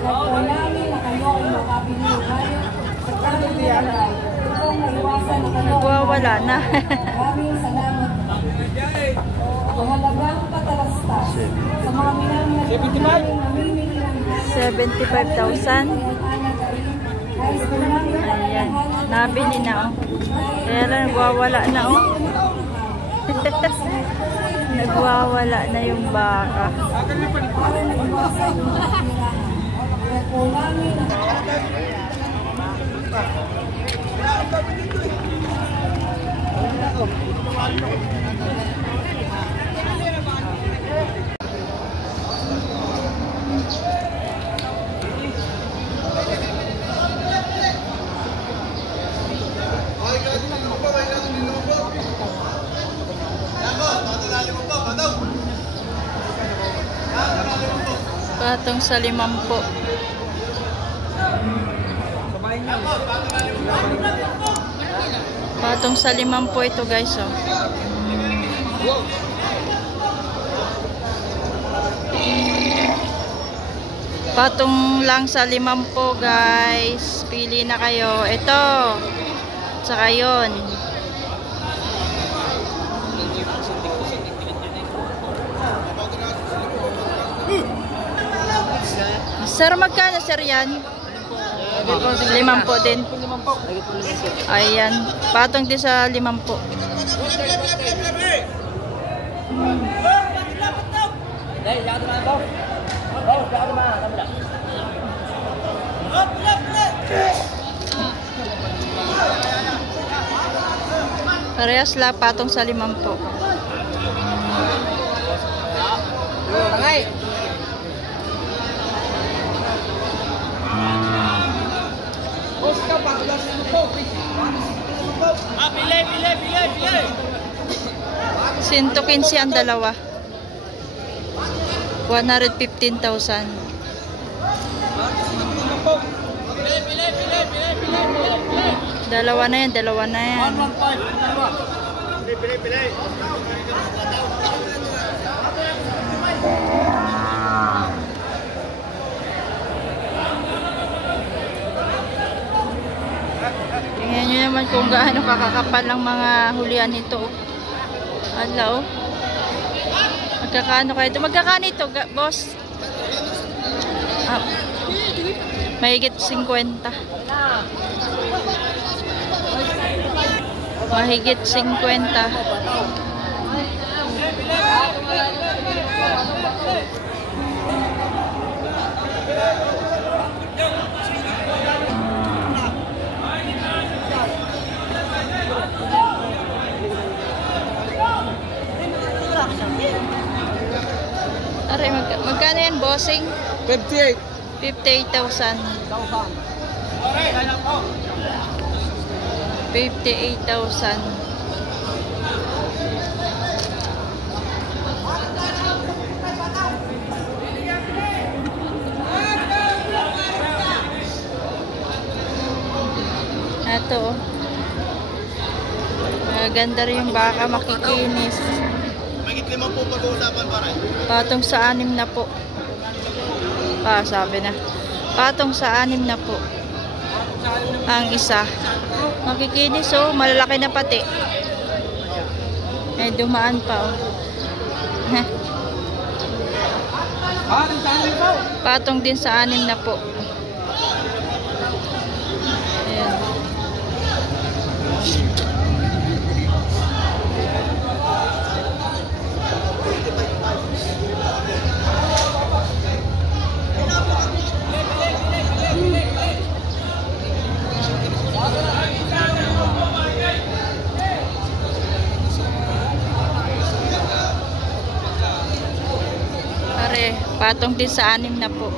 po namin na kayo ay makabili ng hayop sa tamang barangay. Upang maiwasan na kayo. Nagwawala na. Maraming salamat. Mahalagang patalastas sa mga minamahal namin namimili ng hayop. 75,000. Ayan. Nabili na oh. Kaya lang nagwawala na oh. Nagwawala na yung baka. Patong sa 50. Patong sa 50 ito guys oh. Patong lang sa 50 guys. Pili na kayo. Ito. Tsaka yun. Sir, magkano sir yan? 50 din. Ayan. Patong din sa 50. Parehas la patong sa 50. Tangay. Pili. 115 ang dalawa. 115,000. Dalawa na yan. Pili. Tingnan nyo naman kung gaano kakakapal ang mga hulihan nito. Ala oh. Magkakano kayo ito? Magkakano ito, boss? Ah, mahigit 50. Mahigit 50. Aray, magkano yan, bossing? 58. 58,000. 58,000. Ito oh. Maganda rin yung baka, makikinis. Magit 5 po pag-uusapan pare. Patong sa 6 na po. Sabi na. Patong sa 6 na po. Ang isa. Makikinis oh, malalaki na pati. Eh, dumaan pa oh. Patong din sa 6 na po. Ayan. Patong din sa 6 na po.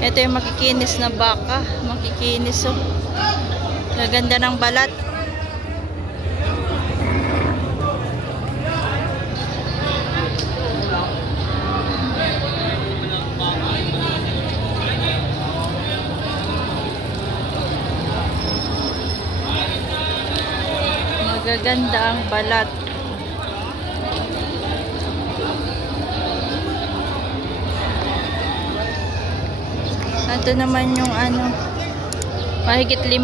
Ito yung makikinis na baka. Makikinis oh. Gaganda ng balat. Magaganda ang balat. Ito naman yung ano, mahigit 50.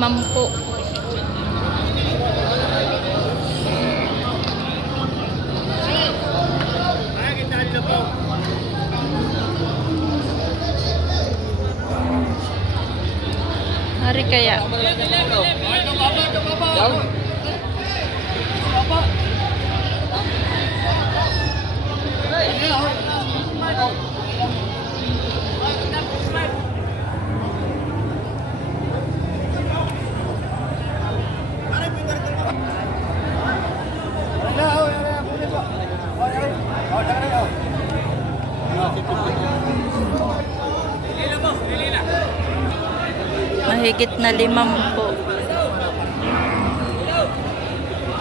Hari kaya. Mahigit na 50.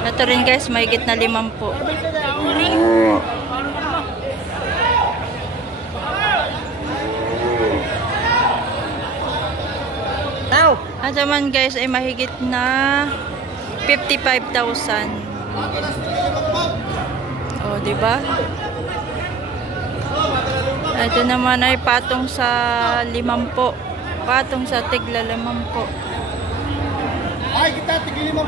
Ito rin guys, mahigit na 50. At naman guys ay mahigit na 55,000. Oh, di ba? Ito naman ay patong sa 50. Patong sa tigla 50. Ay, kita tigil 50.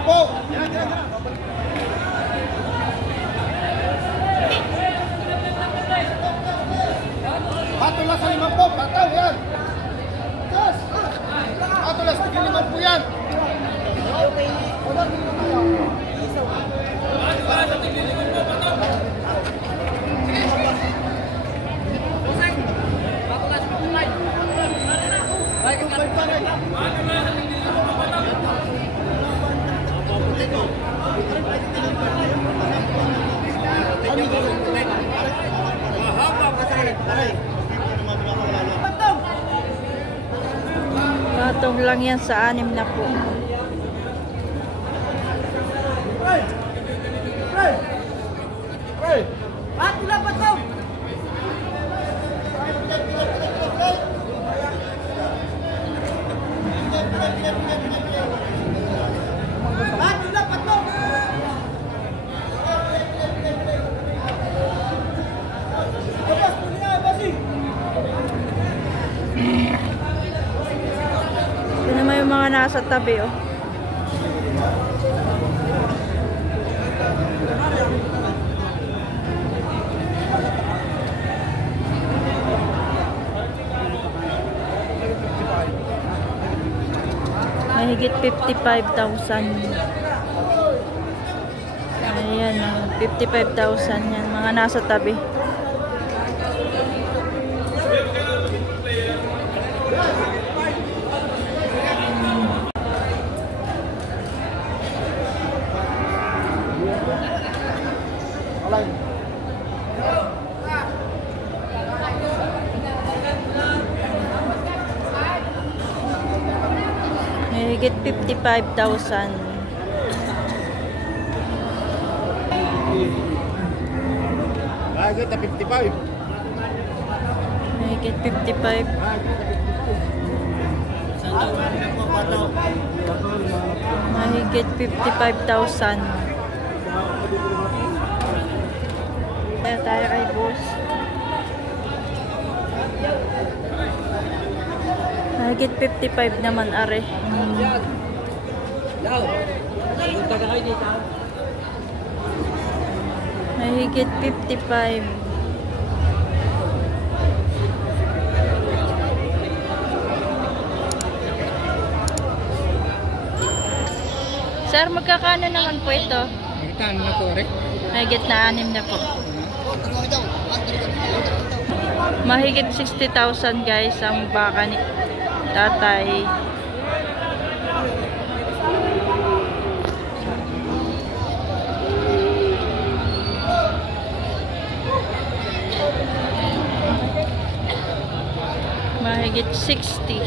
Patulas sa 50, pataw yan. Patulas tigil 50 yan. Patong lang yan sa 6 na po. Ito naman yung mga nasa tabi, oh. Mahigit 55,000. Ayan, 55,000 yan. Mga nasa tabi. Mahigit 55,000. Ay, kita 55. Mahigit 55. Mahigit 55,000. Kaya tayo kay boss. Mahigit 55 naman, are. Mahigit 55. Sir, magkakano naman po ito? Magkano na po, Rick? Mahigit na 6 na po. Mahigit 60,000 guys ang baka ni tatay. Mahigit 60.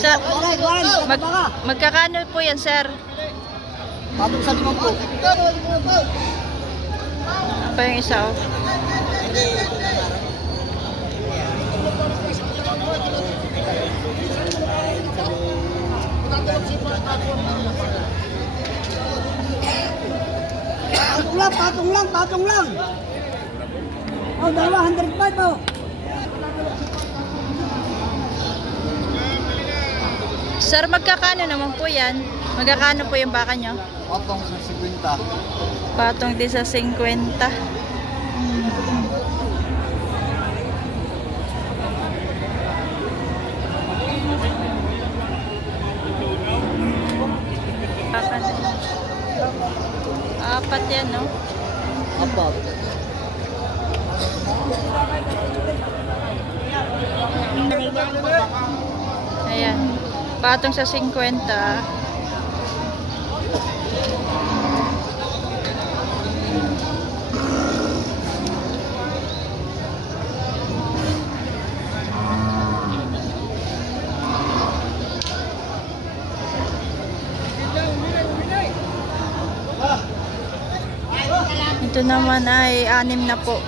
Sir, magkakano po yan, sir? Patong sa 50. Ano pa yung isa oh? Patong lang. Oh, dalawa, 105 oh. Sir, magkakano naman po yan? Magkakano po yung baka nyo? Patong sa 50. Patong din sa 50. Apat yan, no? Apat. Ayan. Patong sa 50. Ito naman ay 6 na po.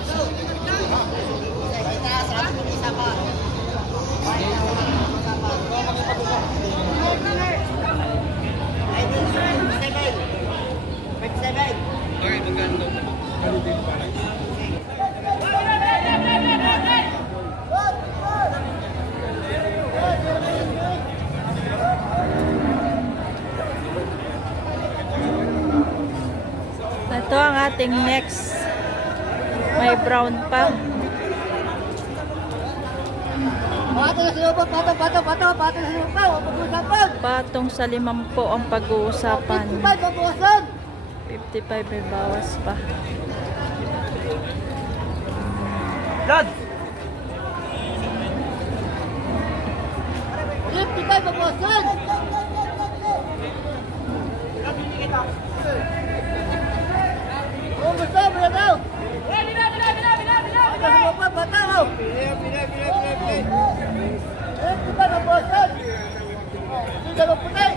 Ito ang ating next. May brown pa. Patong sa 50 ang pag-uusapan. 55 may bawas pa. Dad! 55 babawasan! Oh, gusto mo na daw! Bila! Ano pa, bata mo? Bila! 55 babawasan! Hindi dalawang puti!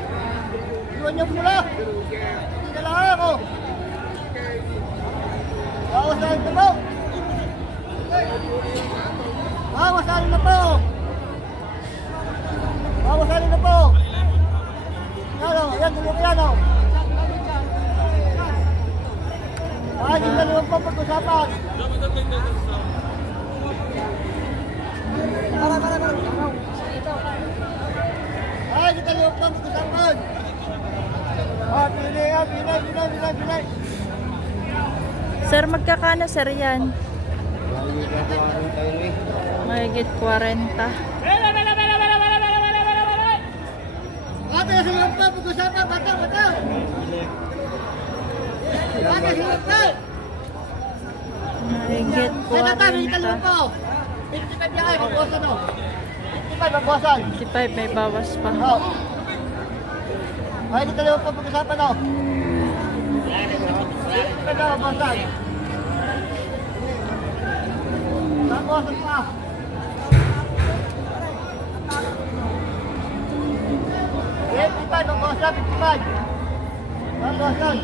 Iwan niyo pula! Hindi na lang ako! Bawasan na po! Bawasan na po! Bawasan na po! Ano? Ayan, tulog yan o! Yung dalawang po pag-usapan! Yung dalawang po pag-usapan! Pinay! Sir, magkakano sir yan? Mahigit 40. Ate, dalawang po pag-usapan! Bata! Ate, dalawang po! Mahigit Yung 40. dalawang po! 55 yan ay, magbawasan o! 55 magbawasan! 55 may bawas pa. Oo. Ay, yung dalawang po pag-usapan o! 55 na magbawasan! Magbawasan pa! 55 magbawasan! 55! Magbawasan!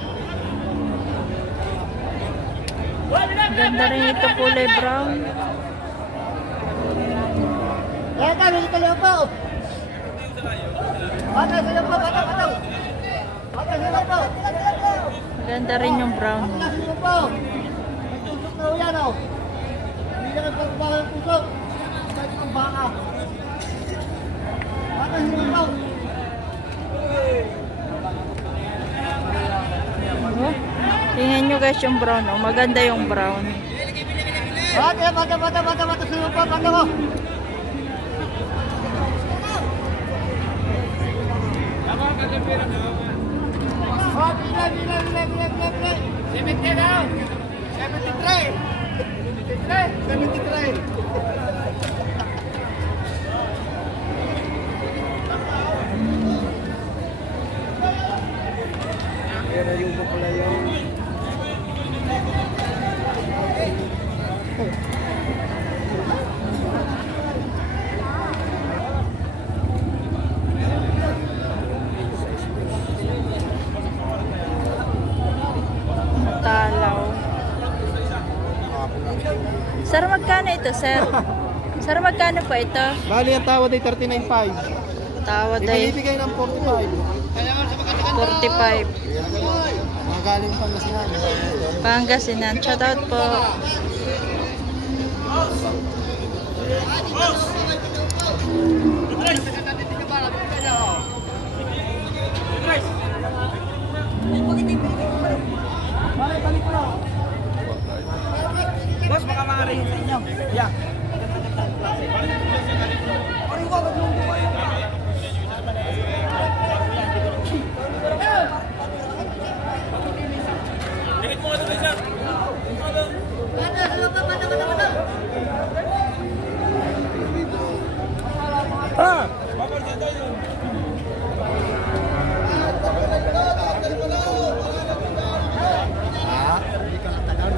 Ganda rin ito, kulay brown. Kaya kami dito lang po. Bata sila po, bata. Bata sila po. Ganda rin yung brown. Bata sila po. Nagtusok na yan o. Hindi na nagpagbawa ng tusok. Kahit ang baka. Bata sila po. Oh, tingnan nyo guys yung brown. Oh, maganda yung brown. Bata sila po, bata mo. Oh, bilay. 73 daw. 73. Pero yung pala yun. Matalaw. Sir, magkano ito, sir? Sir, magkano po ito? Bali, ang tawad ay 39.5. Tawad ay Ibibigay ng 45. 45. Magaling Pangasinan. Pangasinan. Shoutout po. Boss, baka makarayin sa inyo. Yeah.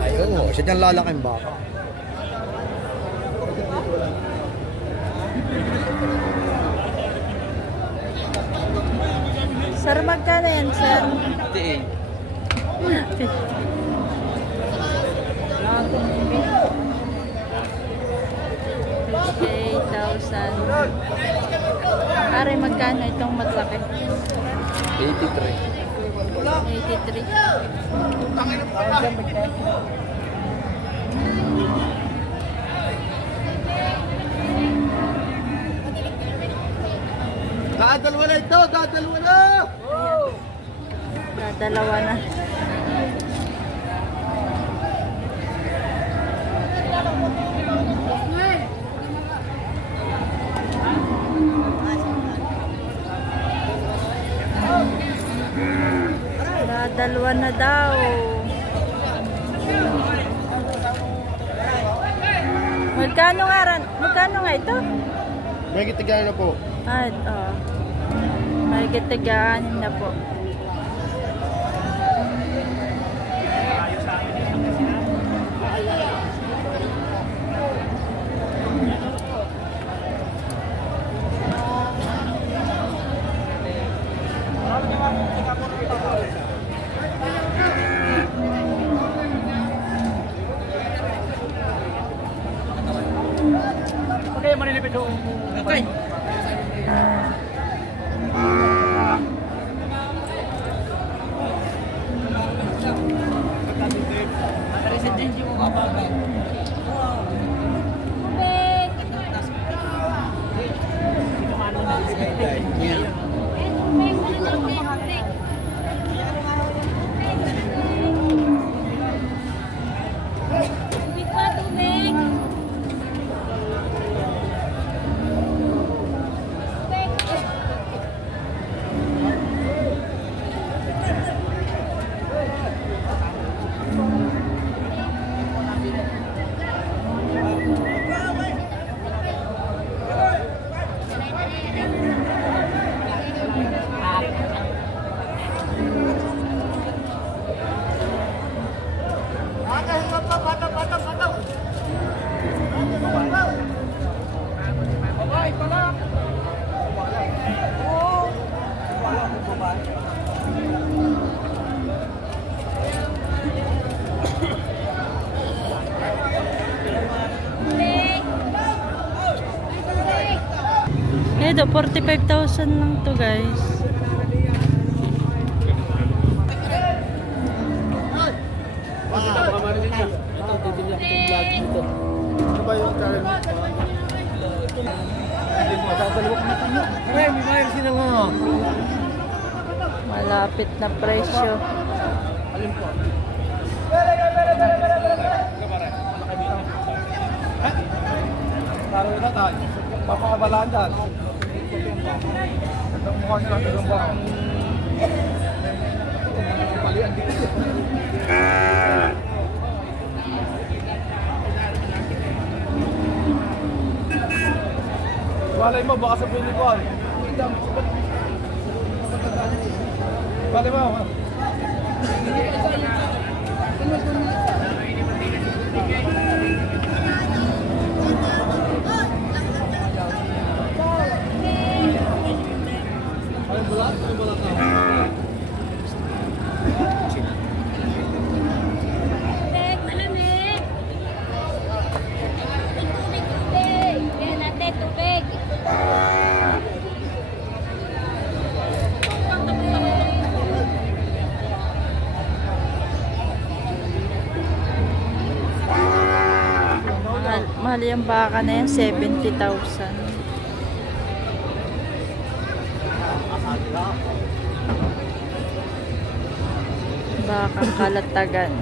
Ayun mo, siya dyan lalaking baka. Sir, magkano yan, sir? 58,000. Are, magkano itong matlaki? 83. 83. Dadalwa na ito, dadalwa na! Dadalawa na. Dadalwa na daw. Magkano nga ito? May kitigayan na po. Ay, may kitigaan na po. Okay, manilipid ho. Okay. Ito, 45,000 lang to, guys. Ano ba yung channel mo? Malapit na presyo. Alin po? Parang na tayo. Papakabalaan dyan. Ang mukha nila ng baka. Malian dito. Balay mo, baka sa pinikuan. Balay mo. mahal yung baka na yan, 70,000. Bakang Kalatagan.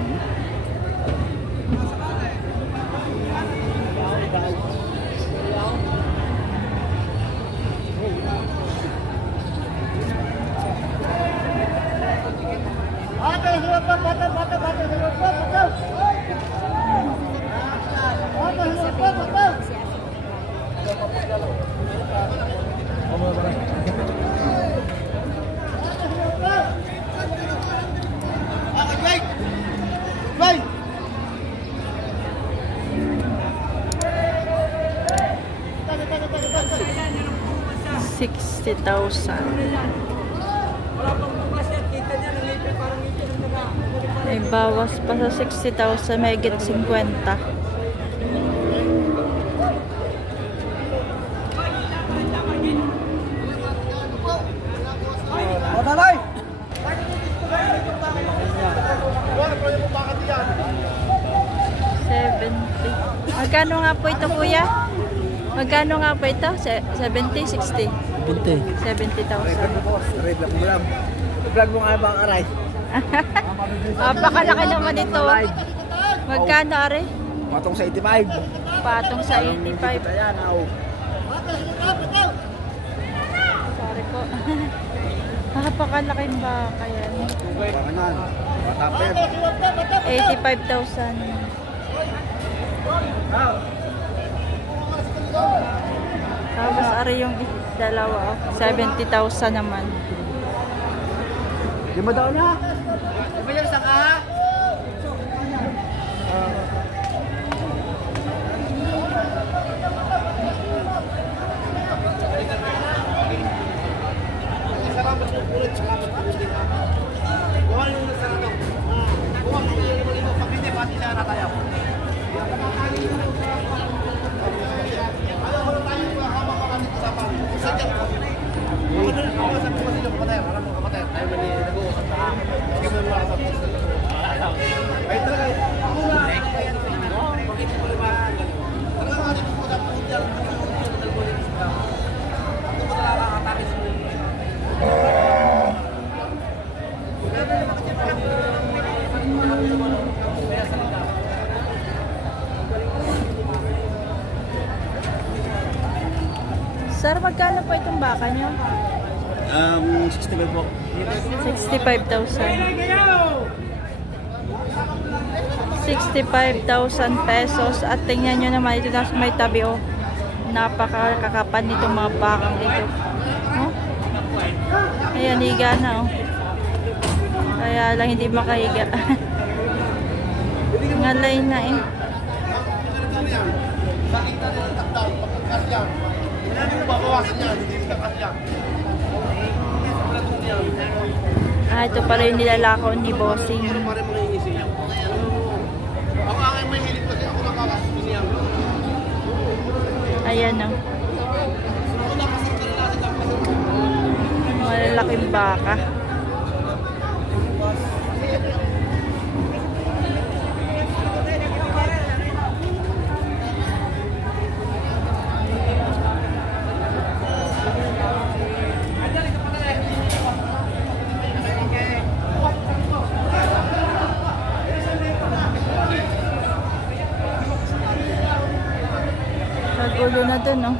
$60,000. May bawas pa sa 60,000, may higit 50. Matalay! 70. Magkano nga po ito, kuya? Magkano nga po ito? 70, 60? 70,000. Vlog mo nga ba ang aray? Pakalaki naman ito. Magkano, are? Patong sa 85. Patong sa 85. Ayan, aw. Sorry po. Napakalaking baka yan. Bakanan. Matapet. 85,000. Tapos are yung dalawa, 70,000 naman. Di mo daw na? Di ba yung saka? Salamat po ulit. Salamat po ulit. Buwan yung nasarado. Buwan yung lima-lima. Pag hindi, pati siya na tayo. Sir, magkano po itong baka nyo? 65 po. 65,000. 65,000 pesos. At tingnan nyo naman ito na may tabi, oh. Napakakakapan nitong mga bakang ito. Oh? Ayan, higa na, oh. Kaya lang hindi makahiga. Ngalay na, eh. Ito pala yung nilalakaw ni Bossing. Ayan, oh. Malalaking baka. Nagulo na dun, oh.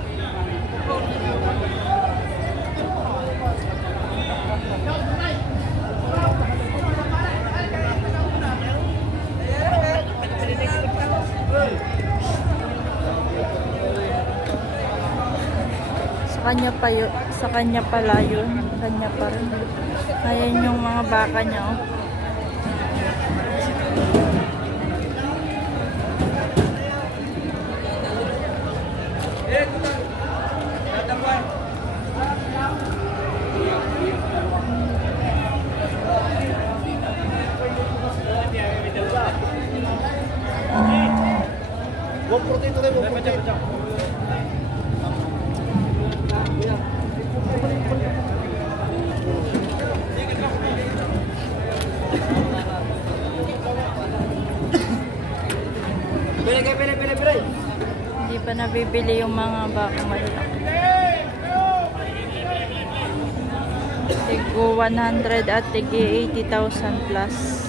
Sa kanya pala yun. Kanya pa rin. Ayan yung mga baka niya, oh. pa nabibili yung mga bakang malalaki. Tigo 100 at tigi 80,000 plus.